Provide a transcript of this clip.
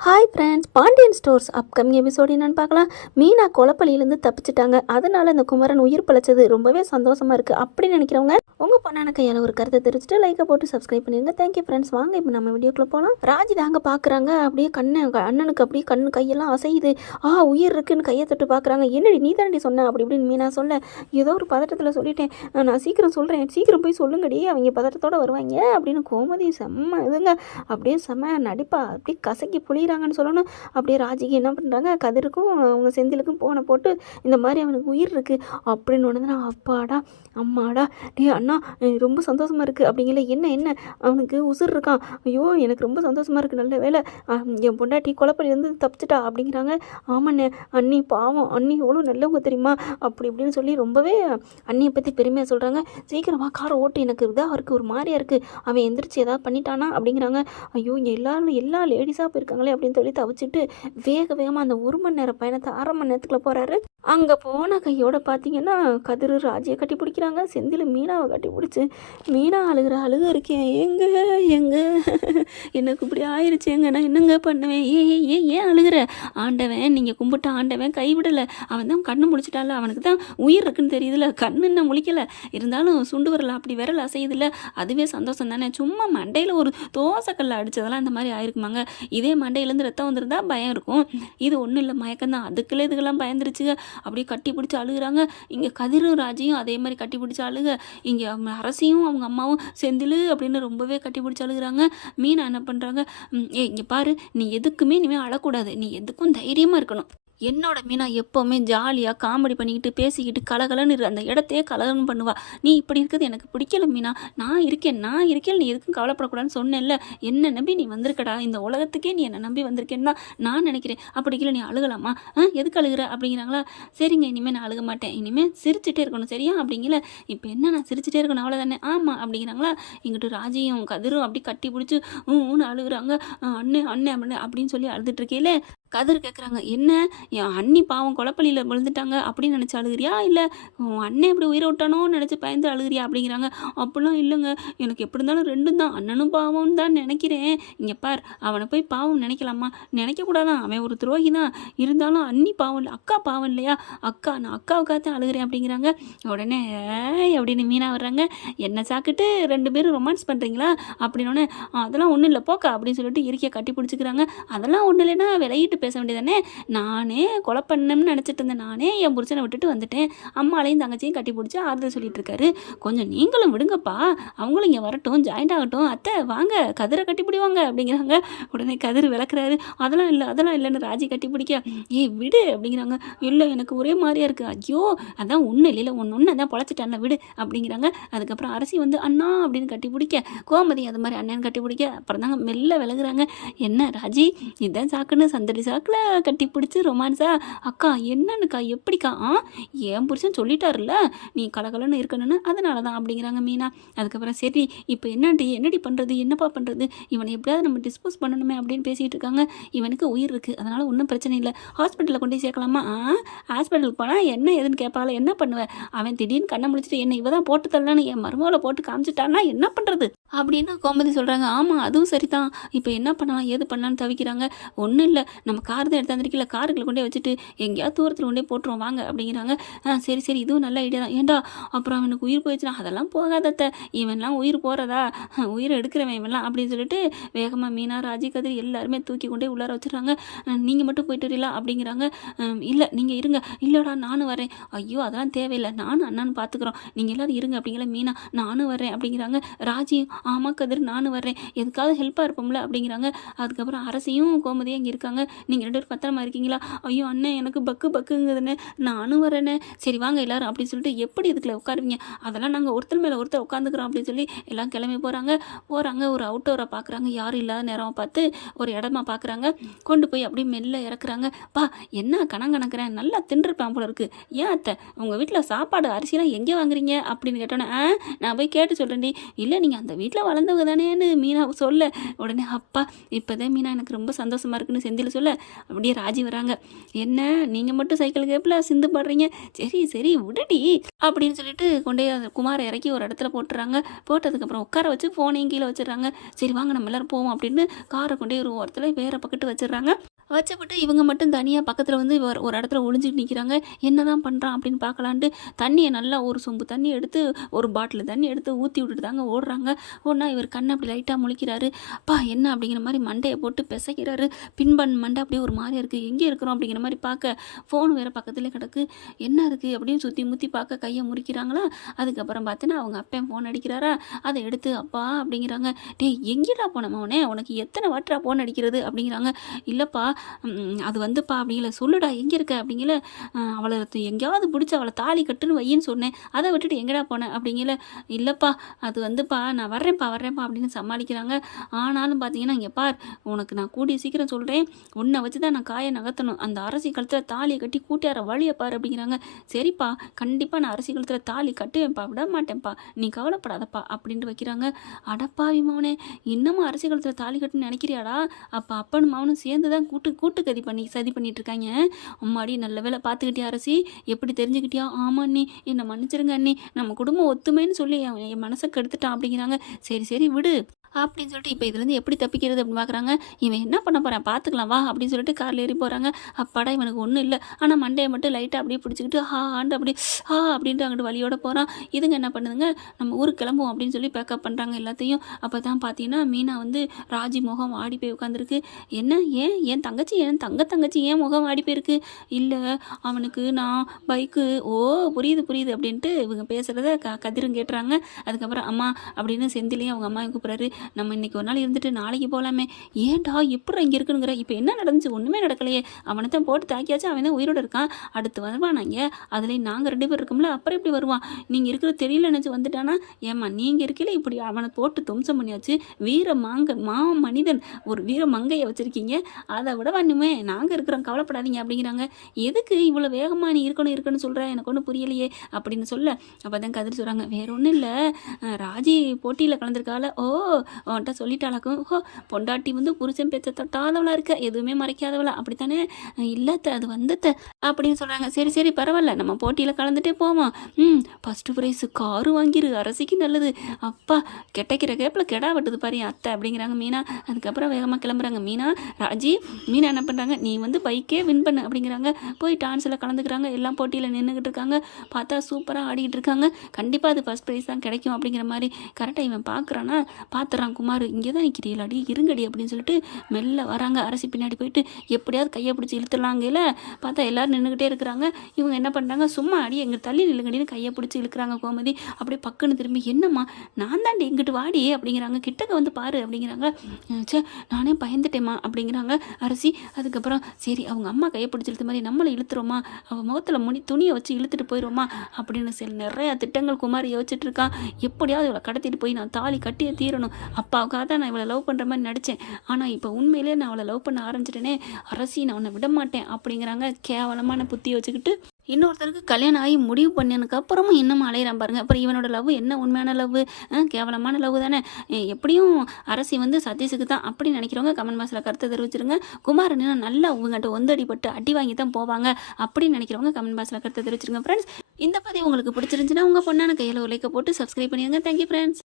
Hi friends Pandian stores upcoming episode என்னென்னு பார்க்கலாம். மீனா கொலப்பள்ளியிலேருந்து தப்பிச்சிட்டாங்க. அதனால அந்த குமரன் உயிர் பிழைச்சது ரொம்பவே சந்தோஷமாக இருக்கு அப்படின்னு நினைக்கிறவங்க உங்கள் பொண்ணான கையால் ஒரு கருத்தை தெரிஞ்சுட்டு லைக்கை போட்டு சப்ஸ்கிரைப் பண்ணிடுங்க தேங்க்யூ ஃப்ரெண்ட்ஸ் வாங்க இப்போ நம்ம வீடியோக்குள்ளே போகலாம் ராஜி தாங்க பார்க்குறாங்க அப்படியே கண்ணை அண்ணனுக்கு அப்படியே கண் கையெல்லாம் அசையுது. ஆ உயிர் இருக்குன்னு கையை தொட்டு பார்க்குறாங்க என்னடி நீ தாண்டி சொன்ன? அப்படி இப்படின்னு மீனா சொல்ல ஏதோ ஒரு பதட்டத்தில் சொல்லிட்டேன். நான் சீக்கிரம் சொல்கிறேன் சீக்கிரம் போய் சொல்லுங்கடி. அவங்க பதட்டத்தோட வருவாங்க அப்படின்னு கோமதி செம்ம இதுங்க. அப்படியே செம்ம நடிப்பா. அப்படியே கசக்கி புளியிறாங்கன்னு சொல்லணும். அப்படியே ராஜிக்கு என்ன பண்ணுறாங்க கதிருக்கும் அவங்க செந்திலுக்கும் போனை போட்டு இந்த மாதிரி அவனுக்கு உயிர் இருக்குது அப்படின்னு உடனே நான் அப்பாடா அம்மாடா டே அண்ணா ரொம்ப சந்தோஷமாக இருக்குது அப்படிங்கல என்ன என்ன? அவனுக்கு உசுர் இருக்கான். ஐயோ எனக்கு ரொம்ப சந்தோஷமாக இருக்குது நல்ல வேலை என் பொண்டாட்டி குழப்படிலேருந்து தப்பிச்சிட்டா அப்படிங்கிறாங்க. ஆமாண்ணே அண்ணி பாவம் அண்ணி எவ்வளோ நல்லவங்க தெரியுமா? அப்படி இப்படின்னு சொல்லி ரொம்பவே அண்ணியை பற்றி பெருமையாக சொல்கிறாங்க சீக்கிரமாக காரை ஓட்டு. எனக்கு இதாக இருக்குது ஒரு மாதிரியா இருக்குது அவன் எந்திரிச்சு ஏதாவது பண்ணிட்டானா அப்படிங்கிறாங்க. ஐயோ எல்லாரும் எல்லா லேடிஸாக போயிருக்காங்களே அப்படின்னு சொல்லி தவிச்சிட்டு வேக வேகமாக அந்த ஒரு மணி நேரம் பயணத்தை அரை மணி நேரத்துக்குள்ள போகிறாரு அங்கே போன கையோட பார்த்தீங்கன்னா கதிரு ராஜியை கட்டி பிடிக்கிறாங்க. செந்தில் மீனாவை கட்டி பிடிச்சி மீனா அழுகிற அழுக இருக்கேன் எங்க எங்க? எனக்கு இப்படி ஆயிடுச்சு எங்க? நான் என்னங்க பண்ணுவேன்? ஏ ஏ ஏன் அழுகிற? ஆண்டவன் நீங்கள் கும்பிட்டு ஆண்டவன் கைவிடலை. அவன் தான் கண்ணு முடிச்சிட்டால அவனுக்கு தான் உயிர் இருக்குன்னு தெரியுதுல. கண்ணு இன்னும் முழிக்கல. இருந்தாலும் சுண்டு வரல அப்படி விரல் அசையுதுல அதுவே சந்தோஷம் தானே. சும்மா மண்டையில் ஒரு தோசைக்கல்ல அடித்ததெல்லாம் இந்த மாதிரி ஆயிருக்குமாங்க. இதே மண்டையிலேருந்து ரத்தம் வந்திருந்தா பயம் இருக்கும். இது ஒன்றும் இல்லை. மயக்கம் தான். அதுக்குள்ளே இதுக்கெல்லாம் பயந்துருச்சுங்க. அப்படியே கட்டி பிடிச்சி அழுகுறாங்க. இங்கே கதிரும் ராஜையும் அதே மாதிரி கட்டி பிடிச்சி அழுக. இங்கே அரசியும் அவங்க அம்மாவும் செந்தில் அப்படின்னு ரொம்பவே கட்டி பிடிச்சி அழுகுறாங்க. மீனா என்ன பண்ணுறாங்க ஏ இங்கே பாரு நீ எதுக்குமே இனிமேல் அழக்கூடாது. நீ எதுக்கும் தைரியமாக இருக்கணும். என்னோட மீனா எப்போவுமே ஜாலியாக காமெடி பண்ணிக்கிட்டு பேசிக்கிட்டு கலகலன்னு இரு அந்த இடத்தையே கலகலன்னு பண்ணுவா. நீ இப்படி இருக்கிறது எனக்கு பிடிக்கல மீனா. நான் இருக்கேன் நான் இருக்கேன் நீ எதுக்கும் கவலைப்படக்கூடாதுன்னு சொன்னேன்ல. என்ன நம்பி நீ வந்திருக்கடா? இந்த உலகத்துக்கே நீ என்னை நம்பி வந்திருக்கேன்னு தான் நான் நினைக்கிறேன். அப்படி இல்லை நீ அழுகலாமா? ஆ எதுக்கு அழுகுற? அப்படிங்கிறாங்களா. சரிங்க இனிமேல் நான் அழுக மாட்டேன். இனிமேல் சிரிச்சுட்டே இருக்கணும் சரியா? அப்படிங்கல. இப்போ என்ன நான் சிரிச்சுட்டே இருக்கணும் அவ்வளோதானே ஆமாம் அப்படிங்கிறாங்களா. இங்கிட்டு ராஜியும் கதிரும் அப்படி கட்டி பிடிச்சி ஊன்னு அழுகுறாங்க. அண்ணே அண்ணே அப்படின்னு அப்படின்னு சொல்லி அழுதுட்டு இருக்கையில கதிர் கேட்குறாங்க என்ன? என் அண்ணி பாவம் குழப்பள்ளியில் விழுந்துட்டாங்க அப்படின்னு நினச்சி அழுகுறியா? இல்லை உன் அண்ணன் எப்படி உயிரை விட்டானோன்னு நினச்சி பயந்து அழுகுறியா? அப்படிங்கிறாங்க. அப்படிலாம் இல்லைங்க. எனக்கு எப்படி இருந்தாலும் ரெண்டும் தான். அண்ணனும் பாவம் தான் நினைக்கிறேன். இங்கே பார் அவனை போய் பாவம் நினைக்கலாமா? நினைக்கக்கூடாதான். அவன் ஒரு துரோகி தான். இருந்தாலும் அண்ணி பாவம் இல்லை அக்கா பாவம் இல்லையா? அக்கா நான் அக்காவுக்காக தான் அழுகிறேன் அப்படிங்கிறாங்க. உடனே ஏய் அப்படின்னு மீனா வர்றாங்க. என்ன சாக்கிட்டு ரெண்டு பேரும் ரொமான்ஸ் பண்ணுறீங்களா அப்படின்னோடனே அதெல்லாம் ஒன்றும் இல்லை போக்கா அப்படின்னு சொல்லிட்டு இயற்கையை கட்டி பிடிச்சிக்கிறாங்க. அதெல்லாம் ஒன்றும் இல்லைன்னா விளையிட்டு பேச வேண்டியதானே நானே கொலை பண்ணணும்னு நினச்சிட்டு இருந்தேன் நானே என் புருஷனை விட்டுட்டு வந்துட்டேன். அம்மாலையும் தங்கச்சியும் கட்டி பிடிச்சி ஆறுதல் சொல்லிட்டு இருக்காரு. கொஞ்சம் நீங்களும் விடுங்கப்பா. அவங்களும் இங்கே வரட்டும் ஜாயிண்ட் ஆகட்டும். அத்தை வாங்க கதிரை கட்டி பிடிவாங்க அப்படிங்கிறாங்க. உடனே கதிர் விளக்குறாரு. அதெல்லாம் இல்லை அதெல்லாம் இல்லைன்னு ராஜி கட்டி பிடிக்க. ஏய் விடு அப்படிங்கிறாங்க. இல்லை எனக்கு ஒரே மாதிரியா இருக்கு. ஐயோ அதான் ஒன்றும் இல்லை ஒன்று ஒன்று அதான் பொழைச்சிட்டான்ல விடு அப்படிங்கிறாங்க. அதுக்கப்புறம் அரசி வந்து அண்ணா அப்படின்னு கட்டி பிடிக்க. கோமதி அது மாதிரி அண்ணன் கட்டி பிடிக்க. அப்புறம் தாங்க மெல்ல விலகுறாங்க. என்ன ராஜி இதான் சாக்குன்னு சந்தடி சாக்கில் கட்டி பிடிச்சி ரொமான்ஸா அக்கா என்னன்னுக்கா எப்படிக்கா? ஆ என் புருஷன் சொல்லிட்டாருல்ல நீ கலகலன்னு இருக்கணும்னு அதனால தான் அப்படிங்கிறாங்க மீனா. அதுக்கப்புறம் சரி இப்போ என்னடி என்னடி பண்ணுறது என்னப்பா பண்ணுறது இவனை எப்படியாவது நம்ம டிஸ்போஸ் பண்ணணுமே அப்படின்னு பேசிகிட்டு இருக்காங்க. இவனுக்கு உயிர் இருக்குது அதனால் ஒன்றும் பிரச்சனை இல்லை. ஹாஸ்பிட்டலில் கொண்டு போய் சேர்க்கலாமா? ஆ ஹாஸ்பிட்டலுக்கு போனால் என்ன ஏதுன்னு கேட்பாங்கள என்ன பண்ணுவேன் அவன் திடீர்னு கண்ணை முடிச்சுட்டு என்ன இவ தான் போட்டு தரலன்னு என் மருமகளை போட்டு காமிச்சிட்டான்னா என்ன பண்ணுறது அப்படின்னு கோமதி சொல்கிறாங்க ஆமாம் அதுவும் சரி தான் இப்போ என்ன பண்ணலாம் ஏது பண்ணலாம்னு தவிக்கிறாங்க? ஒன்றும் இல்லை. நம்ம கார் தான் எடுத்து வந்திருக்கல காருக்குள்ள கொண்டே வச்சுட்டு எங்கேயாவது தூரத்தில் கொண்டே போட்டுருவோம் வாங்க அப்படிங்கிறாங்க. சரி சரி இதுவும் நல்ல ஐடியா தான். ஏண்டா அப்புறம் அவனுக்கு உயிர் போயிடுச்சுன்னா அதெல்லாம் போகாதத்த இவன்லாம் உயிர் போகிறதா உயிரை எடுக்கிறவன் இவன்லாம் அப்படின்னு சொல்லிட்டு வேகமாக மீனா ராஜி கதிர் எல்லாருமே தூக்கி கொண்டே உள்ளார வச்சுருக்காங்க நீங்கள் மட்டும் போயிட்டு வரீங்களா? அப்படிங்கிறாங்க. இல்லை நீங்கள் இருங்க. இல்லைடா நானும் வரேன். ஐயோ அதெல்லாம் தேவையில்லை. நானும் அண்ணான்னு பார்த்துக்குறோம் நீங்கள் எல்லாரும் இருங்க அப்படிங்கிற மீனா நானும் வரேன் அப்படிங்கிறாங்க. ராஜி ஆமாம் கதிர் நானும் வரேன். எதுக்காவது ஹெல்ப்பாக இருப்போம்ல அப்படிங்கிறாங்க. அதுக்கப்புறம் அரசியும் கோமதியும் இங்கே இருக்காங்க. நீங்கள் ரெண்டு பேரும் பத்திரமா இருக்கீங்களா? ஐயோ அண்ணன் எனக்கு பக்கு பக்குங்குதுன்னு. நானும் வரேனே. சரி வாங்க எல்லாரும் அப்படின்னு சொல்லிட்டு எப்படி இதுக்குள்ள உட்காருவீங்க? அதெல்லாம் நாங்கள் ஒருத்தர் மேலே ஒருத்தர் உட்காந்துக்கிறோம் அப்படின்னு சொல்லி எல்லாம் கிளம்பி போகிறாங்க போகிறாங்க ஒரு அவுட்டோரை பார்க்குறாங்க யாரும் இல்லாத நேரம் பார்த்து ஒரு இடமா பார்க்குறாங்க கொண்டு போய் அப்படியே மெல்ல இறக்குறாங்க. பா என்ன கணம் கணக்குறேன்? நல்லா தின்றுருப்பேன் போல இருக்கு. ஏன் அத்தை? உங்கள் வீட்டில் சாப்பாடு அரிசிலாம் எங்கே வாங்குறீங்க? அப்படின்னு கேட்டோன்னே ஆ நான் போய் கேட்டு சொல்கிறேன்டி இல்லை நீங்கள் அந்த வீட்டில் வளர்ந்தவங்க தானேன்னு மீனா சொல்ல. உடனே அப்பா இப்போதான் மீனா எனக்கு ரொம்ப சந்தோஷமாக இருக்குன்னு செந்தில் சொல்ல அப்படியே ராஜி வராங்க. என்ன? நீங்கள் மட்டும் சைக்கிள் கேப்பில் சிந்து பாடுறீங்க? சரி சரி விடுடி அப்படின்னு சொல்லிட்டு கொண்டே குமாரை இறக்கி ஒரு இடத்துல போட்டுறாங்க. போட்டதுக்கப்புறம் உட்கார வச்சு ஃபோனையும் கீழே வச்சிடுறாங்க. சரி வாங்க நம்ம எல்லோரும் போவோம் அப்படின்னு காரை கொண்டே ஒரு ஓரத்தில் வேற பக்கத்து வச்சிடுறாங்க. வச்சப்பட்டு இவங்க மட்டும் தனியாக பக்கத்தில் வந்து ஒரு ஒரு இடத்துல ஒளிஞ்சிட்டு நிற்கிறாங்க என்னதான் பண்ணுறான் அப்படின்னு பார்க்கலான்ட்டு தண்ணியை நல்லா ஒரு சொம்பு தண்ணி எடுத்து ஒரு பாட்டில் தண்ணி எடுத்து ஊற்றி விட்டுட்டு தாங்க ஓடுறாங்க. ஓடனா இவர் கண்ணை அப்படி லைட்டாக முழிக்கிறாரு. அப்பா என்ன அப்படிங்கிற மாதிரி மண்டையை போட்டு பிசைக்கிறாரு பின்பன் மண்டை அப்படியே ஒரு மாதிரியாக இருக்குது எங்கே இருக்கிறோம் அப்படிங்கிற மாதிரி பார்க்க ஃபோன் வேறு பக்கத்துலேயே கிடக்கு. என்ன இருக்குது அப்படின்னு சுற்றி முற்றி பார்க்க கையை முறிக்கிறாங்களா? அதுக்கப்புறம் பார்த்தீங்கன்னா அவங்க அப்பன் ஃபோன் அடிக்கிறாரா? அதை எடுத்து அப்பா அப்படிங்கிறாங்க. டேய் எங்கேடா போன மவனே? உனக்கு எத்தனை வாட்டரா ஃபோன் அடிக்கிறது? அப்படிங்கிறாங்க. இல்லைப்பா அது வந்துப்பா அப்படிங்கல. சொல்லுடா எங்கே இருக்க அப்படிங்கல. அவளை எங்கேயாவது பிடிச்சி அவளை தாலி கட்டுன்னு வையின்னு சொன்னேன். அதை விட்டுட்டு எங்கடா போனேன் அப்படிங்கல. இல்லைப்பா அது வந்துப்பா நான் வர்றேன்ப்பா வர்றேன்ப்பா அப்படின்னு சமாளிக்கிறாங்க. ஆனாலும் பார்த்தீங்கன்னா இங்கே பார் உனக்கு நான் கூடிய சீக்கிரம் சொல்கிறேன் உன்னை வச்சு தான் நான் காயை நகர்த்தணும். அந்த அரசி கழுத்தில் தாலியை கட்டி கூட்டியார வழியை பாரு அப்படிங்கிறாங்க. சரிப்பா கண்டிப்பாக நான் அரசி கழுத்தில் தாலி கட்டுவேன்ப்பா விட மாட்டேன்ப்பா. நீ கவலைப்படாதப்பா அப்படின்ட்டு வைக்கிறாங்க. அடப்பாவி மவனே இன்னமும் அரசி கழுத்தில் தாலி கட்டுன்னு நினைக்கிறியாடா? அப்போ அப்பனும் மவனும் சேர்ந்து தான் கூட்டு கூட்டு கூட்டு கதி பண்ணி சதி பண்ணிட்டு இருக்காங்க அம்மாடி நல்ல வேலை பார்த்துக்கிட்டியா அரசி? எப்படி தெரிஞ்சுக்கிட்டியா? ஆமா அண்ணி. என்னை மன்னிச்சிருங்க அண்ணி. நம்ம குடும்பம் ஒத்துமைன்னு சொல்லி என் மனசை கெடுத்துட்டான் அப்படிங்கிறாங்க. சரி சரி விடு. அப்படின்னு சொல்லிட்டு இப்போ இதுலேருந்து எப்படி தப்பிக்கிறது அப்படின்னு பார்க்குறாங்க இவன் என்ன பண்ண போகிறான் பார்த்துக்கலாம் வா அப்படின்னு சொல்லிட்டு காரில் ஏறி போகிறாங்க அப்பாடா இவனுக்கு ஒன்றும் இல்லை. ஆனால் மண்டையை மட்டும் லைட்டாக அப்படியே பிடிச்சிக்கிட்டு ஹா ஆண்டு அப்படி ஹா அப்படின்ட்டு அங்கிட்டு வழியோட போகிறான் இதுங்க என்ன பண்ணுதுங்க? நம்ம ஊருக்கு கிளம்புவோம் அப்படின்னு சொல்லி பேக்கப் பண்ணுறாங்க எல்லாத்தையும். அப்போ தான் பார்த்தீங்கன்னா மீனா வந்து ராஜி முகம் ஆடி போய் உட்காந்துருக்கு என்ன? ஏன்? என் தங்கச்சி? ஏன் தங்க தங்கச்சி? ஏன் முகம் ஆடி போயிருக்கு? இல்லை அவனுக்கு நான் பைக்கு ஓ புரியுது புரியுது அப்படின்ட்டு இவங்க பேசுகிறத க கதிரும் கேட்டுறாங்க. அதுக்கப்புறம் அம்மா அப்படின்னு செந்திலையும் அவங்க அம்மா கூப்பிட்றாரு. நம்ம இன்னைக்கு ஒரு நாள் இருந்துட்டு நாளைக்கு போகலாமே ஏன்டா எப்படி இங்கே இருக்குனுங்கிற? இப்போ என்ன நடந்துச்சு? ஒன்றுமே நடக்கலையே. அவனை தான் போட்டு தாக்கியாச்சு. அவன் தான் உயிரோடு இருக்கான். அடுத்து வருவான் நாங்கள் அதுலேயும் நாங்கள் ரெண்டு பேர் இருக்கோம்ல. அப்புறம் எப்படி வருவான்? நீங்கள் இருக்கிற தெரியல நினச்சி வந்துட்டானா? ஏம்மா நீங்கள் இருக்கல இப்படி அவனை போட்டு துவம்சம் பண்ணியாச்சு. வீர மாங்க மா மனிதன் ஒரு வீர மங்கையை வச்சுருக்கீங்க. அதை விட வண்ணுமே நாங்கள் இருக்கிறோம். கவலைப்படாதீங்க அப்படிங்கிறாங்க. எதுக்கு இவ்வளோ வேகமாக நீ இருக்கணும் இருக்கணும்னு சொல்கிற எனக்கு ஒன்றும் புரியலையே அப்படின்னு சொல்ல. அப்போ தான் கதிர் சொல்கிறாங்க வேற ஒன்றும் இல்லை. ராஜி போட்டியில் கலந்துருக்கால ஓ அவன்கிட்ட சொல்லிட்டாளாக்கும் ஓ பொண்டாட்டி வந்து புருஷன் பேச்ச தட்டாதவளாக இருக்க எதுவுமே மறைக்காதவளா. அப்படித்தானே? இல்லத்த அது வந்தத்த அப்படின்னு சொல்கிறாங்க சரி சரி பரவாயில்ல நம்ம போட்டியில் கலந்துட்டே போவோம். ம் ஃபஸ்ட்டு ப்ரைஸு காரு வாங்கிரு அரசிக்கு நல்லது. அப்பா கெட்டைக்கிற கேப்பில் கெடா வெட்டுது பாரு அத்தை அப்படிங்கிறாங்க மீனா. அதுக்கப்புறம் வேகமாக கிளம்புறாங்க. மீனா ராஜி மீனா என்ன பண்ணுறாங்க நீ வந்து பைக்கே வின் பண்ணு அப்படிங்கிறாங்க. போய் டான்ஸில் கலந்துக்கிறாங்க. எல்லாம் போட்டியில் நின்றுக்கிட்டு இருக்காங்க. பார்த்தா சூப்பராக ஆடிக்கிட்டு இருக்காங்க. கண்டிப்பாக அது ஃபஸ்ட் ப்ரைஸ் தான் கிடைக்கும் அப்படிங்கிற மாதிரி. கரெக்டாக இவன் பார்க்குறான்னா பார்த்துறான் குமார் இங்கே தான் நிற்கிறீங்களாடி இருங்கடி அப்படின்னு சொல்லிட்டு மெல்ல வராங்க. அரசி பின்னாடி போயிட்டு எப்படியாவது கையை பிடிச்சி இழுத்துலாங்கல பார்த்தா எல்லாரும் நின்றுக்கிட்டே இருக்கிறாங்க. இவங்க என்ன பண்ணுறாங்க சும்மா அடி எங்கள் தள்ளி நில்லுங்கடின்னு கையை பிடிச்சி இழுக்கிறாங்க கோமதி. அப்படியே பக்குன்னு திரும்பி என்னம்மா நான் தாண்டி இங்கிட்டு வாடி அப்படிங்கிறாங்க. கிட்டக்க வந்து பாரு அப்படிங்கிறாங்க. சே ச்சே நானே பயந்துட்டேம்மா அப்படிங்கிறாங்க அரசி. அதுக்கப்புறம் சரி அவங்க அம்மா கையை பிடிச்சி இழுத்த மாதிரி நம்மளை இழுத்துறோமா அவள் முகத்தில் முனி துணியை வச்சு இழுத்துட்டு போயிடுவோமா அப்படின்னு சில நிறையா திட்டங்கள் குமார் யோசிச்சுட்டு இருக்கான். எப்படியாவது இவளை கடத்திட்டு போய் நான் தாலி கட்டியே தீரணும். அப்பாவுக்காக தான் நான் இவளை லவ் பண்ணுற மாதிரி நடித்தேன் ஆனால் இப்போ உண்மையிலேயே நான் அவளை லவ் பண்ண ஆரம்பிச்சிட்டேனே அரசி நான் உன்னை விட மாட்டேன் அப்படிங்கிறாங்க. கேவலமான புத்தியை வச்சுக்கிட்டு இன்னொருத்தருக்கு கல்யாணம் ஆகி முடிவு பண்ணதுக்கு அப்புறமும் இன்னும் அலையிறான் பாருங்க. அப்புறம் இவனோட லவ் என்ன உண்மையான லவ் கேவலமான லவ் தானே. எப்படியும் அரசி வந்து சதீஷுக்கு தான் அப்படி நினைக்கிறவங்க கமெண்ட் பாக்ஸில் கருத்தை தெரிவிச்சிருங்க. குமாரன் நல்லா உங்கள்கிட்ட ஒந்தடிப்பட்டு அடி வாங்கி தான் போவாங்க அப்படின்னு நினைக்கிறவங்க கமெண்ட் பாக்ஸில் கருத்தை தெரிவிச்சிருங்க ஃப்ரெண்ட்ஸ் இந்த பதிவு உங்களுக்கு பிடிச்சிருந்துச்சுன்னா உங்கள் பொண்ணான கையில் உழைக்க போட்டு சப்ஸ்கிரைப் பண்ணிடுங்க. Thank you friends